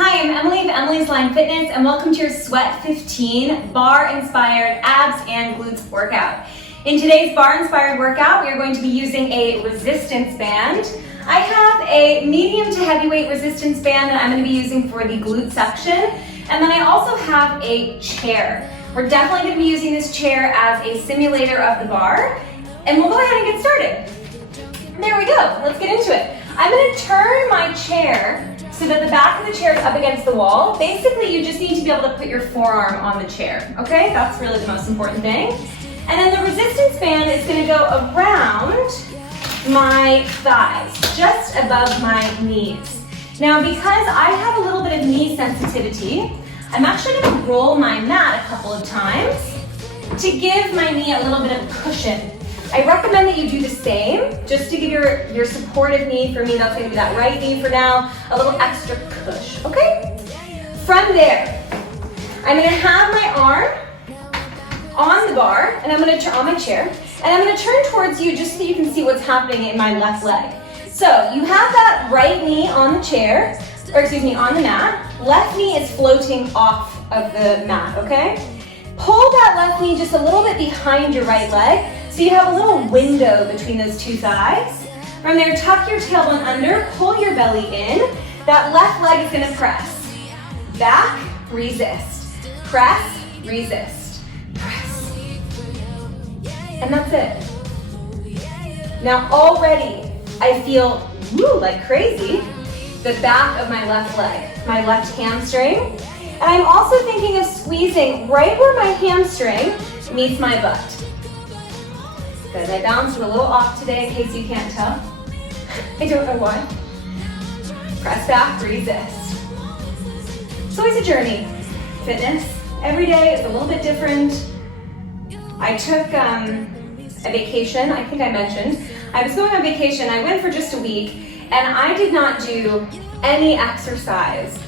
Hi, I'm Emily of Emily's Line Fitness and welcome to your Sweat 15 bar-inspired abs and glutes workout. In today's bar-inspired workout, we are going to be using a resistance band. I have a medium to heavyweight resistance band that I'm going to be using for the glute section. And then I also have a chair. We're definitely going to be using this chair as a simulator of the bar. And we'll go ahead and get started. There we go, let's get into it. I'm going to turn my chair so that the back of the chair is up against the wall. Basically, you just need to be able to put your forearm on the chair, okay? That's really the most important thing. And then the resistance band is going to go around my thighs, just above my knees. Now, because I have a little bit of knee sensitivity, I'm actually going to roll my mat a couple of times to give my knee a little bit of cushion. I recommend that you do the same, just to give your supportive knee, for me that's going to be that right knee for now, a little extra push, okay? From there, I'm going to have my arm on the bar, and I'm going to turn on my chair, and I'm going to turn towards you just so you can see what's happening in my left leg. So you have that right knee on the chair, or excuse me, on the mat. Left knee is floating off of the mat, okay? Pull that left knee just a little bit behind your right leg, so you have a little window between those two thighs. From there, tuck your tailbone under, pull your belly in. That left leg is gonna press. Back, resist. Press, resist. Press. And that's it. Now already, I feel, like crazy, the back of my left leg, my left hamstring. And I'm also thinking of squeezing right where my hamstring meets my butt. Good, I bounced a little off today in case you can't tell. I don't know why. Press back, resist. It's always a journey, fitness. Every day is a little bit different. I took a vacation, I think I mentioned. I was going on vacation, I went for just a week, and I did not do any exercise,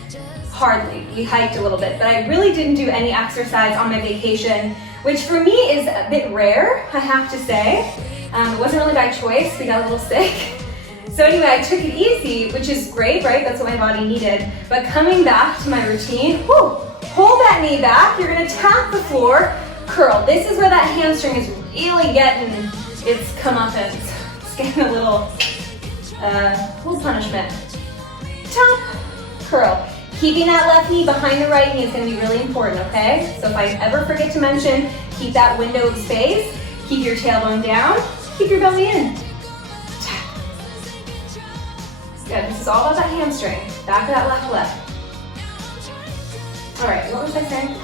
hardly. We hiked a little bit, but I really didn't do any exercise on my vacation, which for me is a bit rare, I have to say. It wasn't really by choice, we got a little sick. So anyway, I took it easy, which is great, right? That's what my body needed. But coming back to my routine, hold that knee back, you're gonna tap the floor, curl. This is where that hamstring is really getting its comeuppance. It's getting a little punishment. Tap, curl. Keeping that left knee behind the right knee is going to be really important, okay? So if I ever forget to mention, keep that window of space, keep your tailbone down, keep your belly in. Good, this is all about that hamstring, back of that left leg. All right, what was I saying?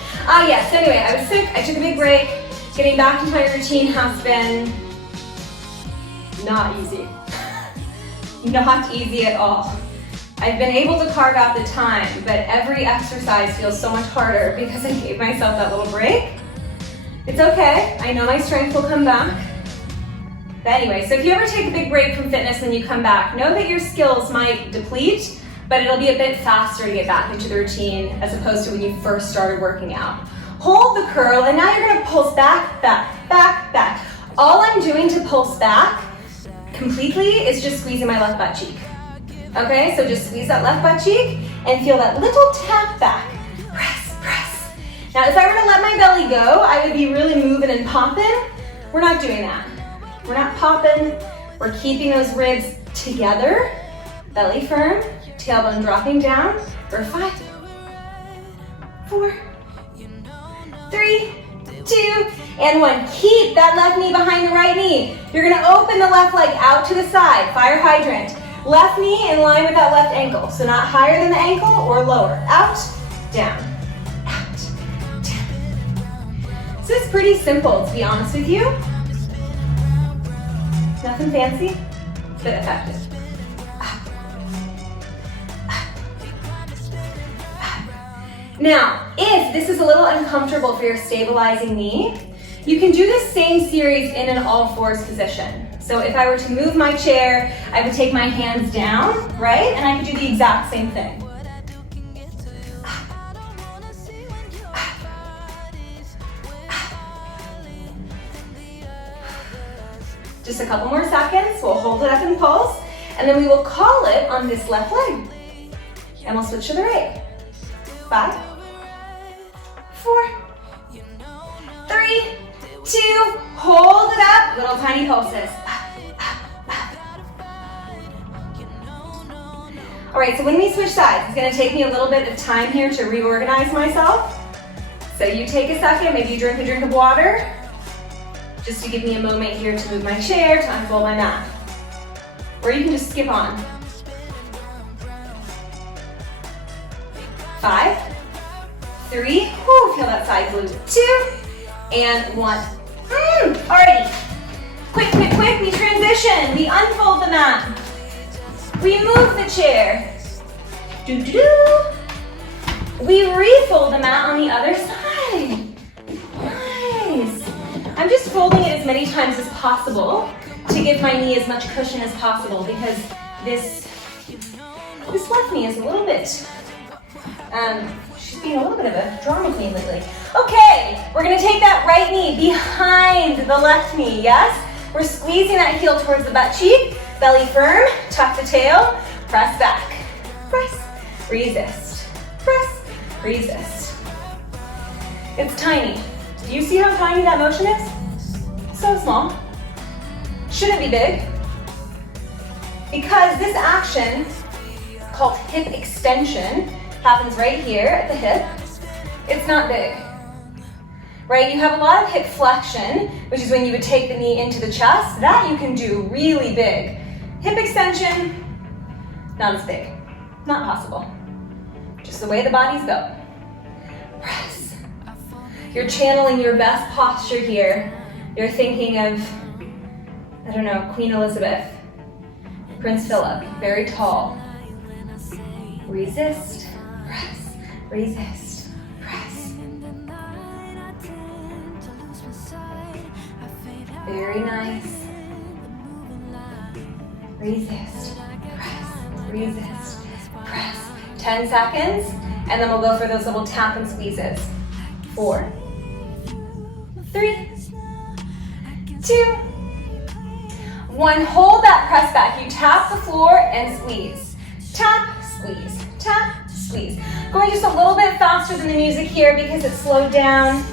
Yes, anyway, I was sick, I took a big break. Getting back into my routine has been not easy. Not easy at all. I've been able to carve out the time, but every exercise feels so much harder because I gave myself that little break. It's okay, I know my strength will come back. But anyway, so if you ever take a big break from fitness and you come back, know that your skills might deplete, but it'll be a bit faster to get back into the routine as opposed to when you first started working out. Hold the curl, and now you're gonna pulse back, back, back, back. All I'm doing to pulse back completely is just squeezing my left butt cheek. Okay, so just squeeze that left butt cheek and feel that little tap back. Press, press. Now, if I were to let my belly go, I would be really moving and popping. We're not doing that. We're not popping. We're keeping those ribs together. Belly firm, tailbone dropping down for 5, 4, 3, 2, and 1. Keep that left knee behind the right knee. You're gonna open the left leg out to the side, fire hydrant. Left knee in line with that left ankle, so not higher than the ankle or lower. Out, down, out, down. This is pretty simple, to be honest with you. Nothing fancy, but effective. Now, if this is a little uncomfortable for your stabilizing knee, you can do this same series in an all fours position. So if I were to move my chair, I would take my hands down, right? And I could do the exact same thing. Just a couple more seconds, we'll hold it up and pulse, and then we will call it on this left leg. And we'll switch to the right. 5, 4, 3, 2, hold it up, little tiny pulses. All right, so when we switch sides, it's gonna take me a little bit of time here to reorganize myself. So you take a second, maybe you drink a drink of water, just to give me a moment here to move my chair, to unfold my mat. Or you can just skip on. 5, 3, whoo, feel that side glute. 2, and 1. Alrighty. Quick, quick, quick, we transition. We unfold the mat. We move the chair. We refold the mat on the other side. Nice. I'm just folding it as many times as possible to give my knee as much cushion as possible because this left knee is a little bit, she's being a little bit of a drama queen lately. Okay, we're gonna take that right knee behind the left knee, yes? We're squeezing that heel towards the butt cheek, belly firm, tuck the tail, press back, press, resist, press, resist. It's tiny. Do you see how tiny that motion is? So small. Shouldn't be big. Because this action, called hip extension, happens right here at the hip. It's not big. Right? You have a lot of hip flexion, which is when you would take the knee into the chest. That you can do really big. Hip extension, not as big. Not possible. Just the way the body's built. Press. You're channeling your best posture here. You're thinking of, I don't know, Queen Elizabeth, Prince Philip, very tall. Resist, press, resist, press. Very nice. Resist, press, resist, press. 10 seconds, and then we'll go for those little tap and squeezes. 4, 3, 2, 1. Hold that press back. You tap the floor and squeeze. Tap, squeeze, tap, squeeze. Going just a little bit faster than the music here because it's slowed down.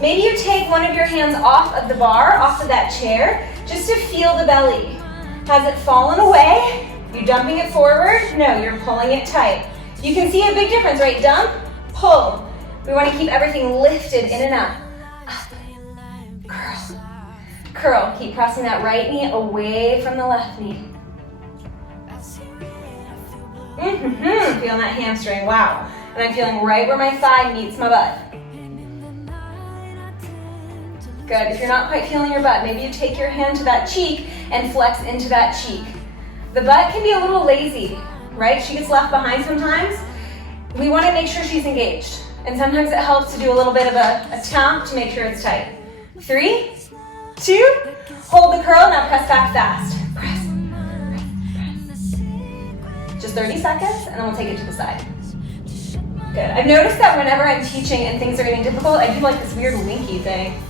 Maybe you take one of your hands off of the bar, off of that chair, just to feel the belly. Has it fallen away? You dumping it forward? No, you're pulling it tight. You can see a big difference, right? Dump, pull. We want to keep everything lifted in and up. Up, curl, curl. Keep pressing that right knee away from the left knee. Feeling that hamstring, wow. And I'm feeling right where my thigh meets my butt. Good, if you're not quite feeling your butt, maybe you take your hand to that cheek and flex into that cheek. The butt can be a little lazy, right? She gets left behind sometimes. We want to make sure she's engaged. And sometimes it helps to do a little bit of a tap to make sure it's tight. 3, 2, hold the curl, now press back fast. Press, press, press. Just 30 seconds, and then we'll take it to the side. Good. I've noticed that whenever I'm teaching and things are getting difficult, I do like this weird winky thing.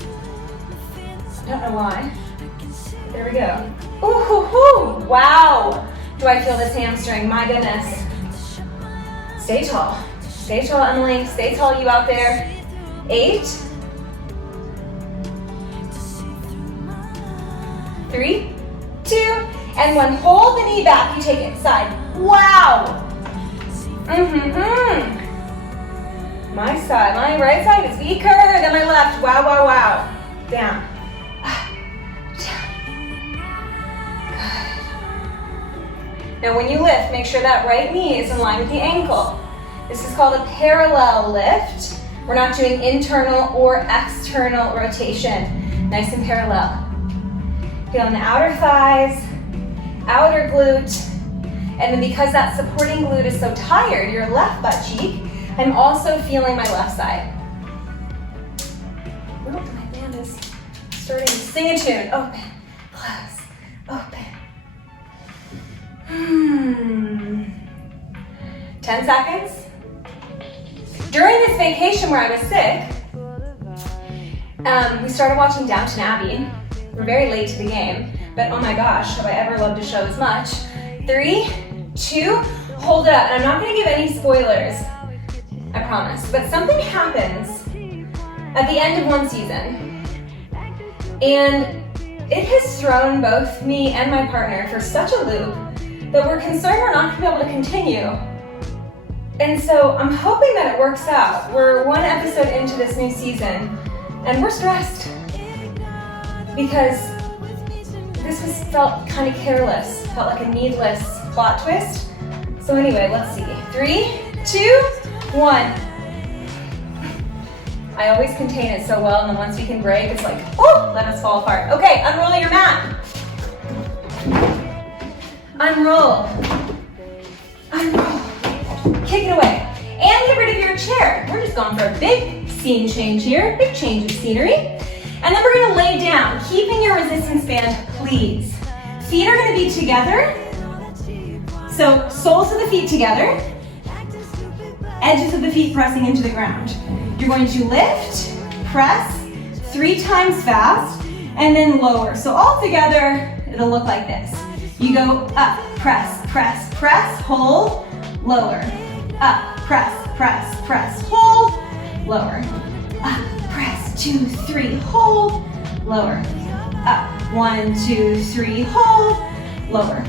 I don't know why. There we go. Ooh, hoo, hoo. Wow. Do I feel this hamstring? My goodness. Stay tall. Stay tall, Emily. Stay tall, you out there. 8, 3, 2, and 1. Hold the knee back. You take it side. Wow. My side, my right side is weaker than my left. Wow, wow, wow. Down. Now when you lift, make sure that right knee is in line with the ankle. This is called a parallel lift. We're not doing internal or external rotation. Nice and parallel. Feeling the outer thighs, outer glute, and then because that supporting glute is so tired, your left butt cheek, I'm also feeling my left side. Oh, my band is starting to sing a tune. Open, close, open. 10 seconds. During this vacation where I was sick, we started watching Downton Abbey. We're very late to the game, but oh my gosh, have I ever loved a show as much. 3, 2, hold it up. And I'm not gonna give any spoilers. I promise. But something happens at the end of one season, and it has thrown both me and my partner for such a loop that we're concerned we're not going to be able to continue. And so I'm hoping that it works out. We're one episode into this new season, and we're stressed because this felt kind of careless, felt like a needless plot twist. So anyway, let's see. 3, 2, 1. I always contain it so well, and then once we can break, it's like, oh, let us fall apart. Okay, unroll your mat. Unroll. Unroll. Kick it away. And get rid of your chair. We're just going for a big scene change here, big change of scenery. And then we're gonna lay down, keeping your resistance band, please. Feet are gonna be together. So soles of the feet together, edges of the feet pressing into the ground. You're going to lift, press 3 times fast, and then lower. So all together, it'll look like this. You go up, press, press, press, hold, lower. Up, press, press, press, hold, lower. Up, press, 2, 3, hold, lower. Up, 1, 2, 3, hold, lower.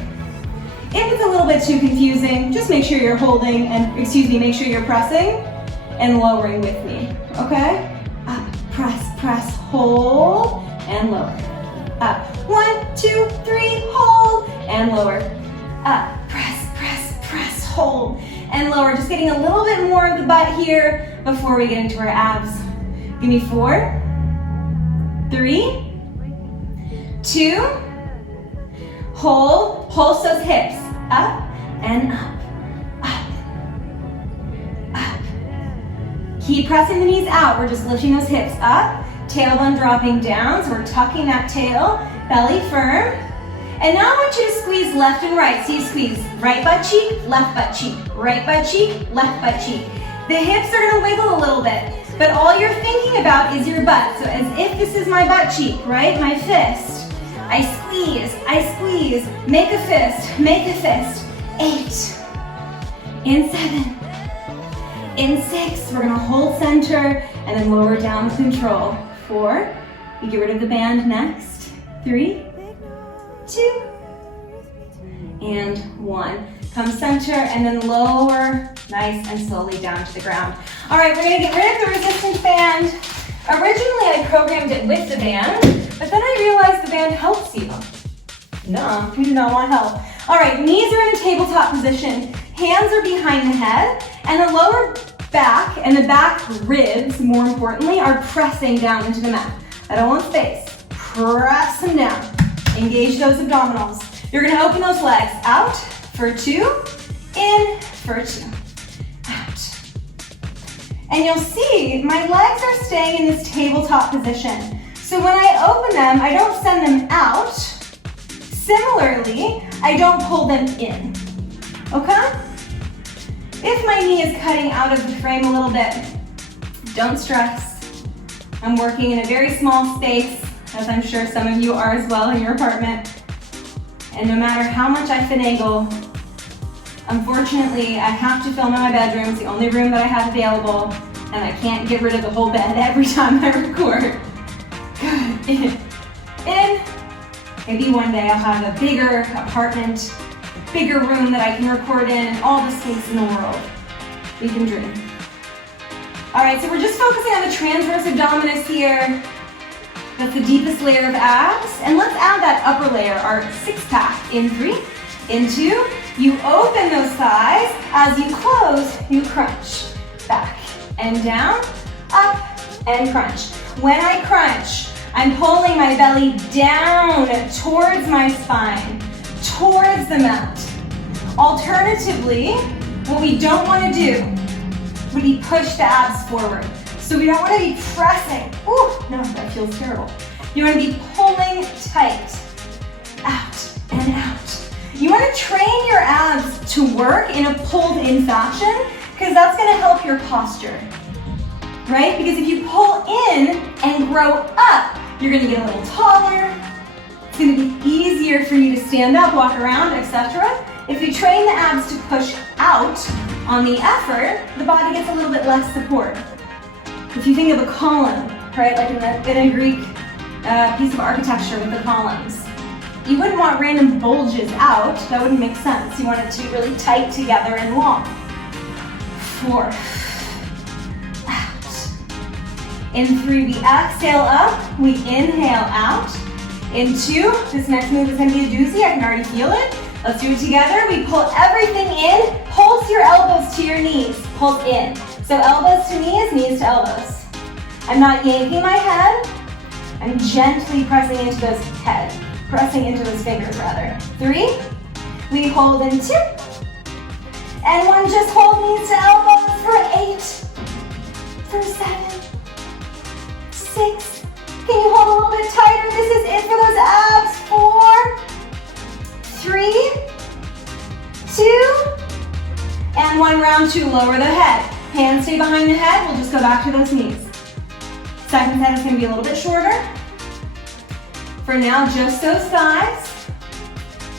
If it's a little bit too confusing, just make sure you're holding and, make sure you're pressing and lowering with me, okay? Up, press, press, hold, and lower. Up, 1, 2, 3, hold, and lower. Up, press, press, press, hold, and lower. Just getting a little bit more of the butt here before we get into our abs. Give me 4, 3, 2, hold, pulse those hips, up and up, up, up. Keep pressing the knees out. We're just lifting those hips up, tailbone dropping down, so we're tucking that tail, belly firm. And now I want you to squeeze left and right. So you squeeze right butt cheek, left butt cheek, right butt cheek, left butt cheek. The hips are gonna wiggle a little bit, but all you're thinking about is your butt. So as if this is my butt cheek, right? My fist. I squeeze, make a fist, make a fist. 8, in 7, in 6, we're gonna hold center and then lower down with control. 4, you get rid of the band next. 3, 2, and 1. Come center and then lower, nice and slowly down to the ground. All right, we're gonna get rid of the resistance band. Originally, I programmed it with the band, but then I realized the band helps you. No, you do not want help. All right, knees are in a tabletop position, hands are behind the head, and the lower back and the back ribs, more importantly, are pressing down into the mat. I don't want space. Press them down. Engage those abdominals. You're gonna open those legs out for 2, in for 2, out. And you'll see my legs are staying in this tabletop position. So when I open them, I don't send them out. Similarly, I don't pull them in, okay? If my knee is cutting out of the frame a little bit, don't stress. I'm working in a very small space, as I'm sure some of you are as well in your apartment. And no matter how much I finagle, unfortunately, I have to film in my bedroom. It's the only room that I have available, and I can't get rid of the whole bed every time I record. Good. In. Maybe one day I'll have a bigger apartment, a bigger room that I can record in, and all the space in the world. We can dream. All right, so we're just focusing on the transverse abdominis here. That's the deepest layer of abs. And let's add that upper layer, our 6-pack. In 3, in 2. You open those thighs. As you close, you crunch. Back and down, up and crunch. When I crunch, I'm pulling my belly down towards my spine, towards the mat. Alternatively, what we don't want to do would be push the abs forward. So we don't want to be pressing. Ooh, no, that feels terrible. You want to be pulling tight, out and out. You want to train your abs to work in a pulled in fashion because that's going to help your posture, right? Because if you pull in and grow up, you're going to get a little taller. It's gonna be easier for you to stand up, walk around, etc. If you train the abs to push out on the effort, the body gets a little bit less support. If you think of a column, right, like in a Greek piece of architecture with the columns, you wouldn't want random bulges out. That wouldn't make sense. You want it to be really tight together and long. 4, out. In 3, we exhale up, we inhale out. In 2, this next move is gonna be a doozy, I can already feel it. Let's do it together. We pull everything in, pulse your elbows to your knees, pulse in. So elbows to knees, knees to elbows. I'm not yanking my head, I'm gently pressing into those fingers rather. 3, we hold in 2. And 1, just hold knees to elbows for 8, for 7, 6. Can you hold a little bit tighter? This is it for those abs. 4, 3, 2, and 1, round 2, lower the head. Hands stay behind the head, we'll just go back to those knees. Second set is gonna be a little bit shorter. For now, just those thighs,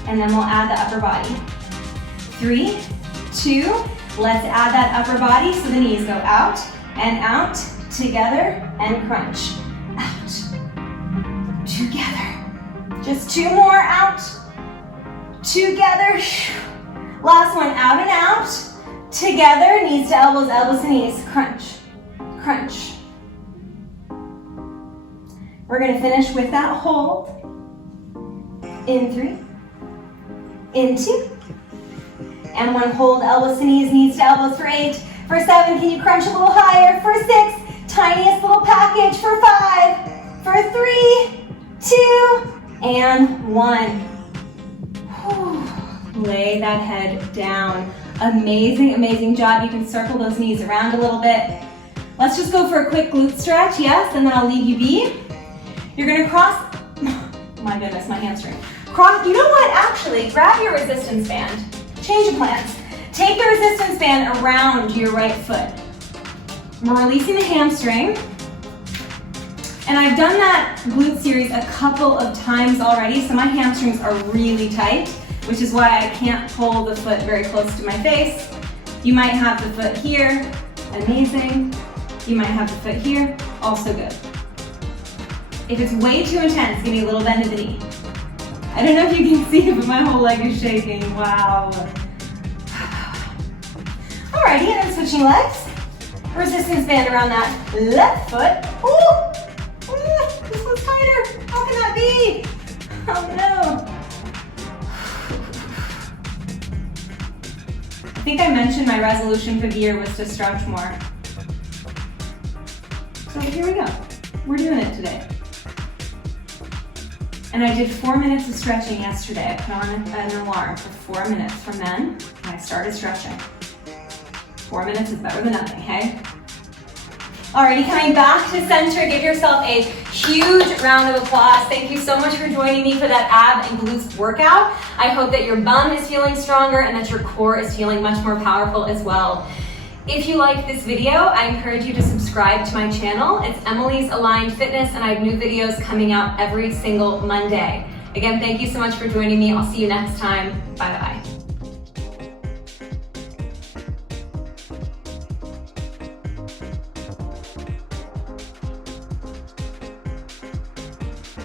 and then we'll add the upper body. 3, 2, let's add that upper body so the knees go out, together, and crunch. Out, together. Just 2 more, out, together. Last one, out and out, together, knees to elbows, elbows to knees, crunch, crunch. We're gonna finish with that hold. In 3, in 2, and 1, hold elbows to knees, knees to elbows for 8, for 7, can you crunch a little higher, for 6, tiniest little package, for 5, for 3, 2, and 1. Whew. Lay that head down. Amazing, amazing job. You can circle those knees around a little bit. Let's just go for a quick glute stretch, yes, and then I'll leave you be. You're gonna cross, oh my goodness, my hamstring. Cross, you know what, actually, grab your resistance band. Change of plans. Take the resistance band around your right foot. We're releasing the hamstring. And I've done that glute series a couple of times already, so my hamstrings are really tight, which is why I can't pull the foot very close to my face. You might have the foot here, amazing. You might have the foot here, also good. If it's way too intense, give me a little bend of the knee. I don't know if you can see it, but my whole leg is shaking, wow. Alrighty, and I'm switching legs. Resistance band around that left foot. Ooh, this one's tighter. How can that be? Oh no. I think I mentioned my resolution for the year was to stretch more. So here we go. We're doing it today. And I did 4 minutes of stretching yesterday. I put on an alarm for 4 minutes from then, and I started stretching. 4 minutes is better than nothing, hey? Alrighty, coming back to center, give yourself a huge round of applause. Thank you so much for joining me for that ab and glutes workout. I hope that your bum is feeling stronger and that your core is feeling much more powerful as well. If you like this video, I encourage you to subscribe to my channel. It's Emily's Aligned Fitness, and I have new videos coming out every single Monday. Again, thank you so much for joining me. I'll see you next time. Bye-bye.